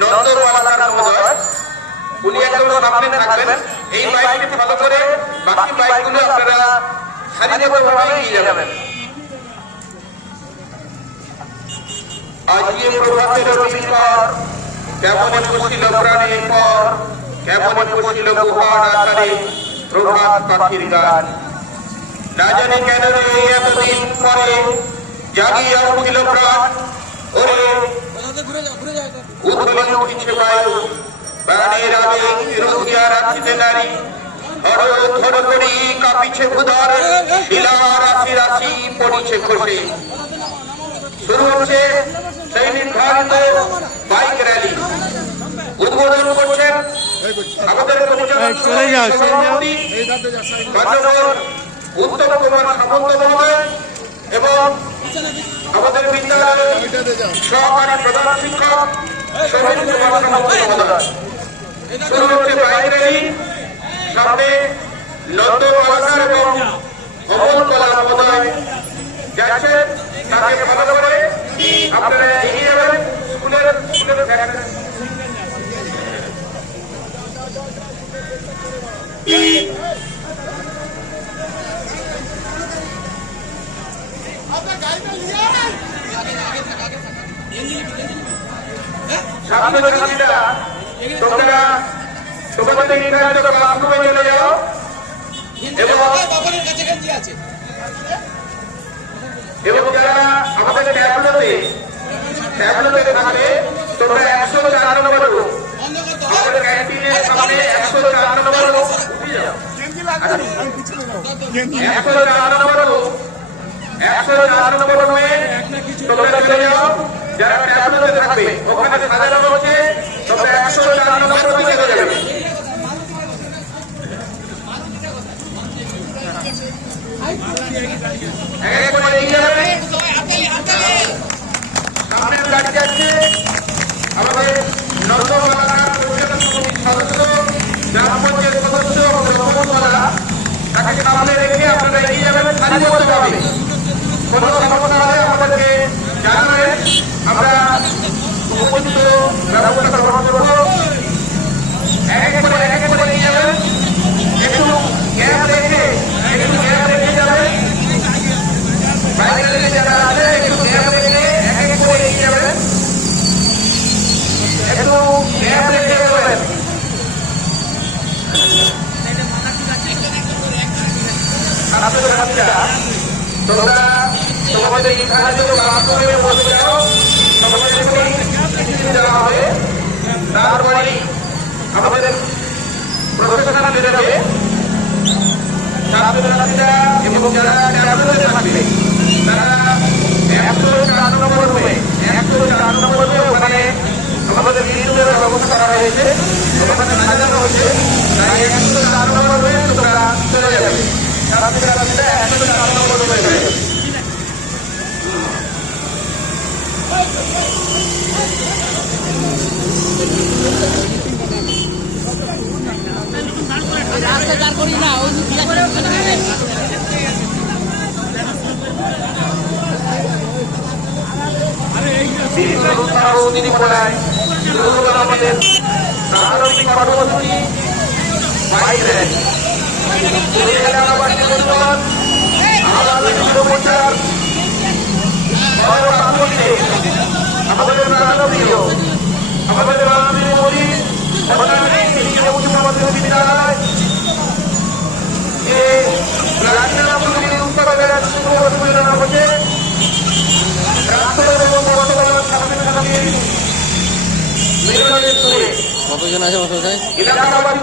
নন্দ পালাকার মহোদয়, উনি একদম সামনে থাকবেন। এই মাইকটি ফলো করে বাকি মাইকগুলো আপনারা সারিবদ্ধভাবে এগিয়ে যাবেন। আজকে প্রভাতের রবিবার, কেমন বসিল প্রাণের পর, কেমন বসিল গুহার আকারে প্রভাত পাখির গান। না জানি কেন এতদিন পরে জাগিয়া উঠিল প্রাণ, ওরে উথলে উঠিছে বায়ু, প্রাণের আবেগ রুহিয়া রাখিতে নারী। ধর ধর করি কাঁপিছে ভূধর, শিলা রাশি রাশি পড়িছে খসে। শুরু হচ্ছে সেই নির্ধারিত বাইক র্যালি। উদ্বোধন করছেন আমাদের সভাপতি উত্তম কুমার সামন্ত মহোদয় এবং আমাদের বিদ্যালয়ের সহকারী প্রধান শিক্ষক সমীর কুমার সামন্ত মহোদয়। শুরু হচ্ছে বাইক র্যালি। সামনে নন্দ পালাকার এবং অমল কলা মহোদয় যাচ্ছেন, তাকে ফলো করে আপনারা এগিয়ে যাবেন। স্কুলের ছাত্রছাত্রীরা তোমরা তোমাদের নির্ধারিত ক্লাসরুমে চলে যাও এবং যারা আমাদের ট্যাবলেটে থাকবে তোমরা 104 নম্বর রুম, আমাদের ক্যান্টিনের সামনে 104 নম্বর রুম উঠে যাও। 104 নম্বর রুম, 104 নম্বর রুমে তোমরা চলে যাও। যারা ট্যাবলেটে থাকবে ওখানে সাজানো হচ্ছে, তোমরা 104 নম্বর রুমে চলে যাবে। সামনে দাঁড়িয়ে আছে আমাদের নন্দ পালাকার পরিচালনা সমিতির সদস্য, গ্রাম পঞ্চায়েত সদস্য রতন পালা। তাকে সামনে রেখে আপনারা এগিয়ে যাবেন সারিবদ্ধভাবে। কোনো সমস্যা হলে আমাদেরকে জানাবেন, আমরা উপযুক্ত ব্যবস্থা গ্রহণ করব। এক এক করে এগিয়ে যাবেন, একটু গ্যাপ রেখে যাবেন। বাইরে যারা আছে একটু গ্যাপ রেখে এক এক করে এগিয়ে যাবেন, একটু গ্যাপ রেখে যাবেন। ছাত্রছাত্রীরা তোমরা তোমাদের নির্ধারিত ক্লাসরুমে বসে যাও, তোমাদেরকে টিফিন দেওয়া হবে। তারপরে আমাদের প্রফেশনাল বেরোবে। ছাত্রছাত্রীরা এবং যারা ট্যাবলেটে থাকবে তারা 104 নম্বর রুমে, 104 নম্বর রুমে ওখানে আমাদের বিদ্যুতের ব্যবস্থা করা হয়েছে, ওখানে সাজানো হয়েছে। তাই 104 নম্বর রুমে তোমরা চলে যাবে। ছাত্রছাত্রীরা 104 নম্বর রুমে চলে যাবে। আমাদের প্রাথমিক কর্মসূচি বাইক র্যালি। আমাদের প্রাণপ্রিয় আমাদের মাননীয় মোদী উচ্চ মাধ্যমিক বিদ্যালয় হচ্ছে কতজন আছে? এলাকাবাসী